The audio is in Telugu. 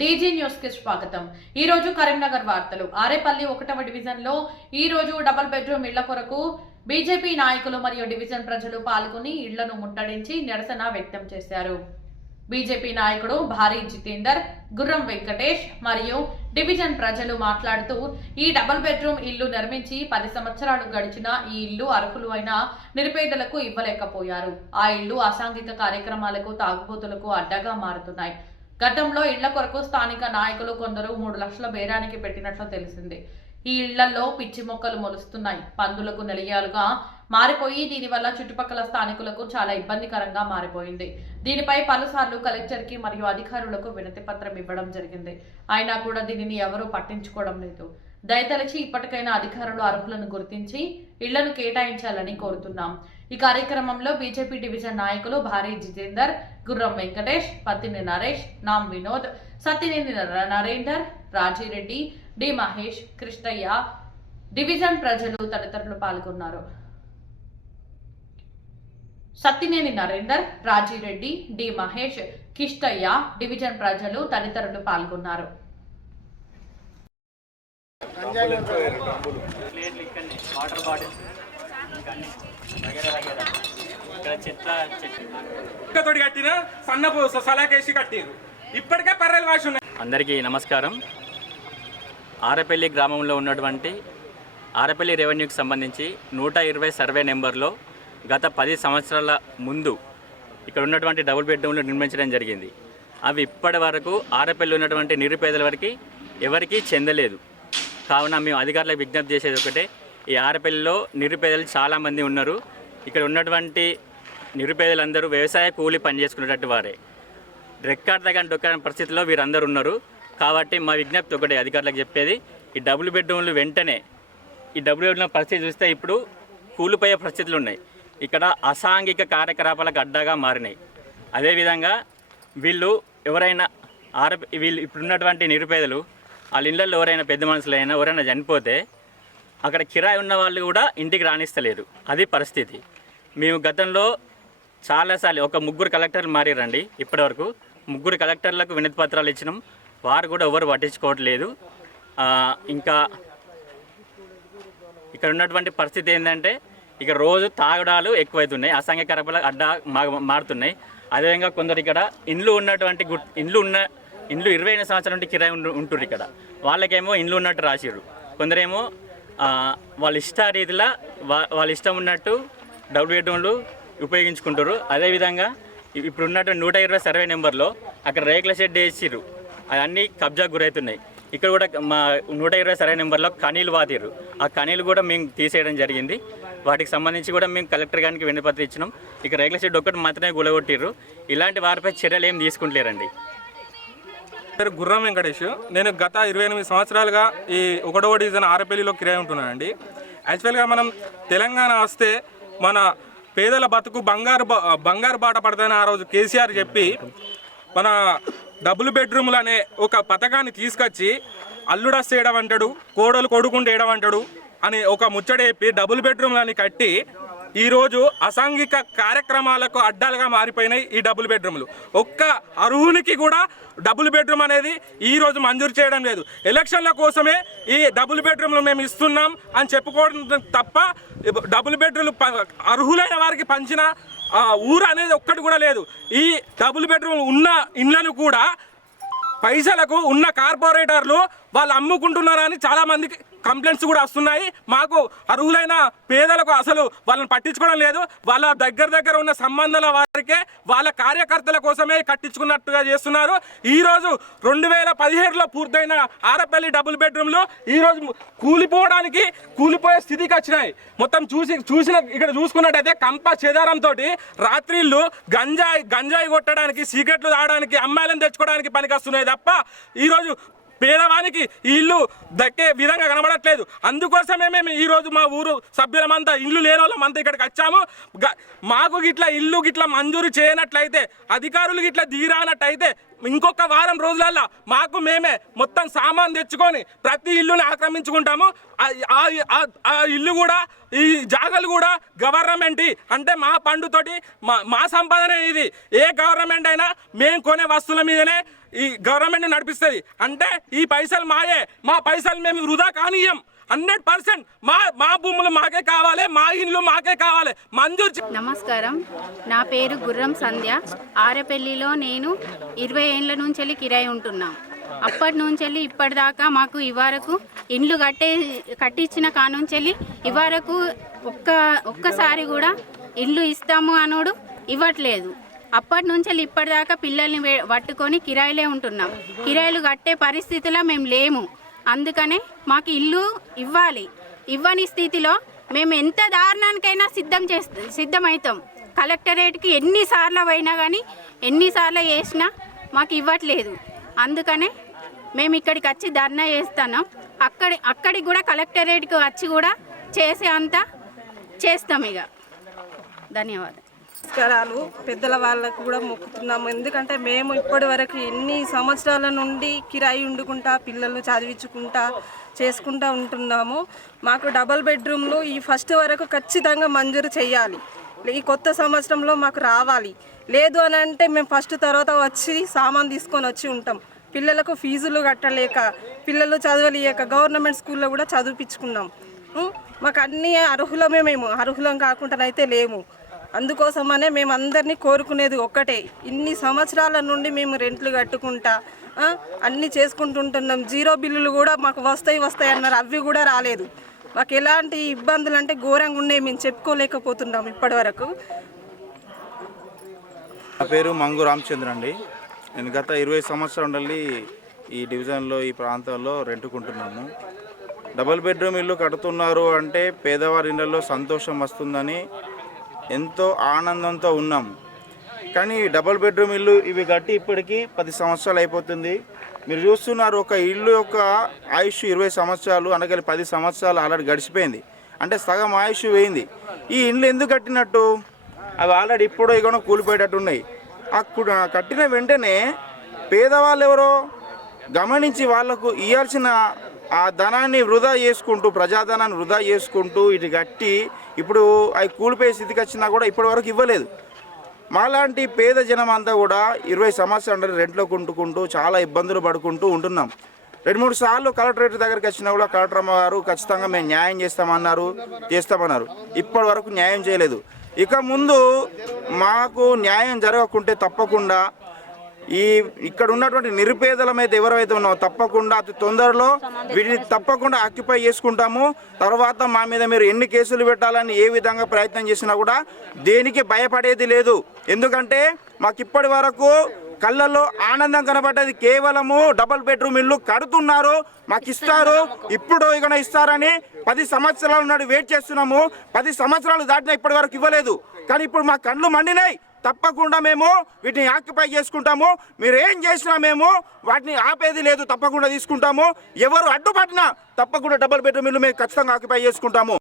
డీజీ న్యూస్ కి స్వాగతం. ఈ రోజు కరీంనగర్ వార్తలు. ఆరేపల్లి 1వ డివిజన్ లో ఈ రోజు డబుల్ బెడ్రూమ్ ఇళ్ల కొరకు బీజేపీ నాయకులు మరియు డివిజన్ ప్రజలు పాల్గొని ఇళ్లను ముట్టడించి నిరసన వ్యక్తం చేశారు. బీజేపీ నాయకుడు భారీ జితేందర్, గుర్రం వెంకటేష్ మరియు డివిజన్ ప్రజలు మాట్లాడుతూ ఈ డబుల్ బెడ్రూమ్ ఇల్లు నిర్మించి 10 సంవత్సరాలు గడిచిన ఈ ఇల్లు అర్హులు అయిన నిరుపేదలకు ఇవ్వలేకపోయారు. ఆ ఇల్లు అసాంఘిక కార్యక్రమాలకు, తాగుబోతులకు అడ్డగా మారుతున్నాయి. గతంలో ఇళ్ల కొరకు స్థానిక నాయకులు కొందరు 3 లక్షల బేరానికి పెట్టినట్లు తెలిసింది. ఈ ఇళ్లలో పిచ్చి మొక్కలు మొలుస్తున్నాయి, పందులకు నిలయాలుగా మారిపోయి దీనివల్ల చుట్టుపక్కల స్థానికులకు చాలా ఇబ్బందికరంగా మారిపోయింది. దీనిపై పలుసార్లు కలెక్టర్ కి మరియు అధికారులకు వినతి పత్రం ఇవ్వడం జరిగింది. అయినా కూడా దీనిని ఎవరూ పట్టించుకోవడం లేదు. దయతలచి ఇప్పటికైనా అధికారులు అర్హులను గుర్తించి ఇళ్లను కేటాయించాలని కోరుతున్నాం. ఈ కార్యక్రమంలో బీజేపీ డివిజన్ నాయకులు భారీ జితేందర్, గుర్రం వెంకటేష్, పత్తిని నరేష్, నామ్ వినోద్, సత్యనేని నరేందర్, రాజిరెడ్డి, డి మహేష్, కృష్ణయ్య, డివిజన్ ప్రజలు తదితరులు పాల్గొన్నారు. సత్యనేని నరేందర్, రాజిరెడ్డి, డి మహేష్, కిష్టయ్య, డివిజన్ ప్రజలు తదితరులు పాల్గొన్నారు. అందరికీ నమస్కారం. ఆరేపల్లి గ్రామంలో ఉన్నటువంటి ఆరేపల్లి రెవెన్యూకి సంబంధించి 120 సర్వే నెంబర్లో గత 10 సంవత్సరాల ముందు ఇక్కడ ఉన్నటువంటి డబుల్ బెడ్రూమ్లు నిర్మించడం జరిగింది. అవి ఇప్పటి వరకు ఆరేపల్లి ఉన్నటువంటి నిరుపేదల వరకు ఎవరికీ చెందలేదు. కావున మేము అధికారులకు విజ్ఞప్తి చేసేది ఒకటే, ఈ ఆరేపల్లిలో నిరుపేదలు చాలామంది ఉన్నారు. ఇక్కడ ఉన్నటువంటి నిరుపేదలందరూ వ్యవసాయ కూలి పని చేసుకునేటట్టు వారే. రెక్కాడదగని డొక్కని పరిస్థితిలో వీరందరూ ఉన్నారు. కాబట్టి మా విజ్ఞప్తి ఒకటే అధికారులకు చెప్పేది, ఈ డబుల్ బెడ్రూమ్లు వెంటనే ఈ డబుల్ బెడ్రూమ్ పరిస్థితి చూస్తే ఇప్పుడు కూలిపోయే పరిస్థితులు ఉన్నాయి. ఇక్కడ అసాంఘిక కార్యకలాపాలకు అడ్డాగా మారినాయి. అదేవిధంగా వీళ్ళు ఎవరైనా వీళ్ళు ఇప్పుడున్నటువంటి నిరుపేదలు వాళ్ళ ఇళ్ళల్లో ఎవరైనా పెద్ద మనుషులైనా ఎవరైనా చనిపోతే అక్కడ కిరాయి ఉన్న వాళ్ళు కూడా ఇంటికి రాణిస్తలేరు. అది పరిస్థితి. మేము గతంలో చాలాసార్లు ఒక 3 కలెక్టర్లు మారిరండి. ఇప్పటివరకు 3 కలెక్టర్లకు వినతి పత్రాలు ఇచ్చినాం. వారు కూడా ఎవరు పట్టించుకోవట్లేదు. ఇంకా ఇక్కడ ఉన్నటువంటి పరిస్థితి ఏంటంటే ఇక రోజు తాగడాలు ఎక్కువవుతున్నాయి, అసాంఘిక కార్యకలాపాలు అడ్డా మారుతున్నాయి. అదేవిధంగా కొందరు ఇక్కడ ఇండ్లు ఉన్నటువంటి ఇండ్లు 25 సంవత్సరాల నుండి కిరాయి ఉంటున్నారు. ఇక్కడ వాళ్ళకేమో ఇండ్లు ఉన్నట్టు రాసిర్రు. కొందరేమో వాళ్ళ ఇష్టారీతిలా వాళ్ళ ఇష్టం ఉన్నట్టు డబుల్ బెడ్రూమ్లు ఉపయోగించుకుంటారు. అదేవిధంగా ఇప్పుడు ఉన్నటువంటి 120 సర్వే నెంబర్లో అక్కడ రేకుల షెడ్ వేసిర్రు, అవన్నీ కబ్జాకు గురవుతున్నాయి. ఇక్కడ కూడా మా 120 సర్వే నెంబర్లో కనీలు వాతిర్రు. ఆ కనీలు కూడా మేము తీసేయడం జరిగింది. వాటికి సంబంధించి కూడా మేము కలెక్టర్ గారికి వినతిపత్రం ఇచ్చినాం. ఇక రేకుల షెడ్ ఒక్కటి మాత్రమే గులగొట్టిర్రు. ఇలాంటి వారిపై చర్యలు ఏం తీసుకుంటలేరండి. గుర్రం వెంకటేష్. నేను గత 28 సంవత్సరాలుగా ఈ 1వ డివిజన్ ఆరేపల్లిలో కిరాయి ఉంటున్నానండి. యాక్చువల్గా మనం తెలంగాణ వస్తే మన పేదల బతుకు బంగారు బాట పడతాయని ఆ రోజు కేసీఆర్ చెప్పి మన డబుల్ బెడ్రూమ్లు అనే ఒక పథకాన్ని తీసుకొచ్చి అల్లుడస్ వేయడం అంటాడు, కోడలు కొడుకుంటూ వేయడం అంటాడు అని ఒక ముచ్చట చెప్పి డబుల్ బెడ్రూమ్లని కట్టి ఈరోజు అసాంఘిక కార్యక్రమాలకు అడ్డాలుగా మారిపోయినాయి ఈ డబుల్ బెడ్రూమ్లు. ఒక్క అర్హునికి కూడా డబుల్ బెడ్రూమ్ అనేది ఈరోజు మంజూరు చేయడం లేదు. ఎలక్షన్ల కోసమే ఈ డబుల్ బెడ్రూమ్లు మేము ఇస్తున్నాం అని చెప్పుకోవడం తప్ప డబుల్ బెడ్రూమ్లు అర్హులైన వారికి పంచిన ఊరు అనేది ఒక్కటి కూడా లేదు. ఈ డబుల్ బెడ్రూమ్ ఉన్న ఇళ్లను కూడా పైసలకు ఉన్న కార్పొరేటర్లు వాళ్ళు అమ్ముకుంటున్నారని చాలామందికి కంప్లైంట్స్ కూడా వస్తున్నాయి. మాకు అర్హులైన పేదలకు అసలు వాళ్ళని పట్టించుకోవడం లేదు. వాళ్ళ దగ్గర ఉన్న సంబంధాల వారికే వాళ్ళ కార్యకర్తల కోసమే కట్టించుకున్నట్టుగా చేస్తున్నారు. ఈరోజు 2017లో పూర్తయిన ఆరేపల్లి డబుల్ బెడ్రూమ్లు ఈరోజు కూలిపోయే స్థితికి వచ్చినాయి. మొత్తం చూసిన ఇక్కడ చూసుకున్నట్టయితే కంప చెదారంతో రాత్రిళ్ళు గంజాయి కొట్టడానికి, సిగరెట్లు తాగడానికి, అమ్మాయిలను తెచ్చుకోవడానికి పనికొస్తున్నాయి తప్ప ఈరోజు పేదవానికి ఈ ఇల్లు దక్కే విధంగా కనబడట్లేదు. అందుకోసమే మేము ఈరోజు మా ఊరు సభ్యులమంతా, ఇల్లు లేని వాళ్ళమంతా ఇక్కడికి వచ్చాము. మాకు గిట్లా ఇల్లు గిట్లా మంజూరు చేయనట్లయితే, అధికారులు గిట్లా దిగిరానట్టయితే ఇంకొక వారం రోజులల్లో మాకు మేమే మొత్తం సామాన్ తెచ్చుకొని ప్రతి ఇల్లుని ఆక్రమించుకుంటాము. ఆ ఇల్లు కూడా ఈ జాగాలు కూడా గవర్నమెంట్ అంటే మా పండుతోటి మా సంపాదన ఇది. ఏ గవర్నమెంట్ అయినా మేము కొనే వస్తువుల మీదనే ఈ గవర్నమెంట్ నడిపిస్తుంది. అంటే ఈ పైసలు మాయే, మా పైసలు మేము వృధా కానియం. 100% మా భూములు మాకే కావాలి, మా ఇల్లు మాకే కావాలి. మంజూరు. నమస్కారం, నా పేరు గుర్రం సంధ్య. ఆరేపల్లిలో నేను 20 ఏళ్ళ నుంచి కిరాయి ఉంటున్నాం. అప్పటి నుంచి ఇప్పటిదాకా మాకు ఇవరకు ఇండ్లు కట్టించిన కానుంచి ఇవరకు ఒక్కసారి కూడా ఇల్లు ఇస్తాము అనోడు ఇవ్వట్లేదు. అప్పటి నుంచి ఇప్పటిదాకా పిల్లల్ని పట్టుకొని కిరాయిలే ఉంటున్నాం. కిరాయిలు కట్టే పరిస్థితిలో మేము లేము. అందుకనే మాకు ఇల్లు ఇవ్వాలి. ఇవ్వని స్థితిలో మేము ఎంత దారుణానికైనా సిద్ధమవుతాం. కలెక్టరేట్కి ఎన్నిసార్లు పోయినా కానీ ఎన్నిసార్లు చేసినా మాకు ఇవ్వట్లేదు. అందుకనే మేము ఇక్కడికి వచ్చి ధర్నా చేస్తున్నాం. అక్కడికి కూడా కలెక్టరేట్కి వచ్చి కూడా చేసే అంత చేస్తాం. ఇక ధన్యవాదాలు. నమస్కారాలు. పెద్దల వాళ్ళకు కూడా మొక్కుతున్నాము. ఎందుకంటే మేము ఇప్పటి వరకు ఎన్ని సంవత్సరాల నుండి కిరాయి వండుకుంటా పిల్లలు చదివించుకుంటా చేసుకుంటా ఉంటున్నాము. మాకు డబుల్ బెడ్రూమ్లు ఈ ఫస్ట్ వరకు ఖచ్చితంగా మంజూరు చేయాలి. ఈ కొత్త సంవత్సరంలో మాకు రావాలి. లేదు అని అంటే మేము ఫస్ట్ తర్వాత వచ్చి సామాన్ తీసుకొని వచ్చి ఉంటాం. పిల్లలకు ఫీజులు కట్టలేక పిల్లలు చదవలేక గవర్నమెంట్ స్కూల్లో కూడా చదివించుకున్నాం. మాకు అన్ని అర్హులమే, మేము అర్హులం కాకుండా అయితే లేము. అందుకోసమనే మేము అందరినీ కోరుకునేది ఒక్కటే, ఇన్ని సంవత్సరాల నుండి మేము రెంట్లు కట్టుకుంటా అన్నీ చేసుకుంటుంటున్నాం. జీరో బిల్లులు కూడా మాకు వస్తాయి అన్నారు, అవి కూడా రాలేదు. మాకు ఎలాంటి ఇబ్బందులు అంటే ఘోరంగా ఉన్నాయి, మేము చెప్పుకోలేకపోతున్నాం ఇప్పటి వరకు. నా పేరు మంగు రామచంద్ర అండి. నేను గత 20 సంవత్సరాల నుండి ఈ డివిజన్లో ఈ ప్రాంతంలో రెంటుకుంటున్నాము. డబుల్ బెడ్రూమ్ ఇల్లు కడుతున్నారు అంటే పేదవారి ఇళ్లలో సంతోషం వస్తుందని ఎంతో ఆనందంతో ఉన్నాం. కానీ డబుల్ బెడ్రూమ్ ఇల్లు ఇవి కట్టి ఇప్పటికీ 10 సంవత్సరాలు అయిపోతుంది. మీరు చూస్తున్నారు, ఒక ఇల్లు యొక్క ఆయుష్ 20 సంవత్సరాలు, అనగా 10 సంవత్సరాలు ఆల్రెడీ గడిచిపోయింది. అంటే సగం ఆయుష్ పోయింది. ఈ ఇండ్లు ఎందుకు కట్టినట్టు? అవి ఆల్రెడీ ఇప్పుడు ఇక కూలిపోయేటట్టు ఉన్నాయి. అక్కడ కట్టిన వెంటనే పేదవాళ్ళు ఎవరో గమనించి వాళ్లకు ఇవ్వాల్సిన ఆ ధనాన్ని వృధా చేసుకుంటూ, ప్రజాధనాన్ని వృధా చేసుకుంటూ ఇటు కట్టి ఇప్పుడు అవి కూలిపోయే స్థితికి వచ్చినా కూడా ఇప్పటి వరకు ఇవ్వలేదు. మాలాంటి పేద జనం అంతా కూడా 20 సంవత్సరాలు రెంట్లో కుంటుకుంటూ చాలా ఇబ్బందులు పడుకుంటూ ఉంటున్నాం. 2-3 సార్లు కలెక్టరేట్ దగ్గరికి వచ్చినా కూడా కలెక్టర్ అమ్మ గారు ఖచ్చితంగా మేము న్యాయం చేస్తామన్నారు. ఇప్పటి వరకు న్యాయం చేయలేదు. ఇక ముందు మాకు న్యాయం జరగకుంటే తప్పకుండా ఇక్కడ ఉన్నటువంటి నిరుపేదలమైతే ఎవరైతే ఉన్నామో తప్పకుండా అతి తొందరలో వీటిని తప్పకుండా ఆక్యుపై చేసుకుంటాము. తర్వాత మా మీద మీరు ఎన్ని కేసులు పెట్టాలని ఏ విధంగా ప్రయత్నం చేసినా కూడా దేనికి భయపడేది లేదు. ఎందుకంటే మాకు ఇప్పటి వరకు కళ్ళల్లో ఆనందం కనబడ్డది. కేవలము డబుల్ బెడ్రూమ్ ఇల్లు కడుతున్నారు, మాకు ఇస్తారు, ఇప్పుడు ఇక ఇస్తారని 10 సంవత్సరాల నాడు వెయిట్ చేస్తున్నాము. 10 సంవత్సరాలు దాటినా ఇప్పటి వరకు ఇవ్వలేదు. కానీ ఇప్పుడు మా కళ్ళు మండినాయి. తప్పకుండా మేము వీటిని ఆక్యుపై చేసుకుంటాము. మీరు ఏం చేసినా మేము వాటిని ఆపేది లేదు, తప్పకుండా తీసుకుంటాము. ఎవరు అడ్డుపడినా తప్పకుండా డబుల్ బెడ్రూమ్ ఇల్లు మేము ఖచ్చితంగా ఆక్యుపై చేసుకుంటాము.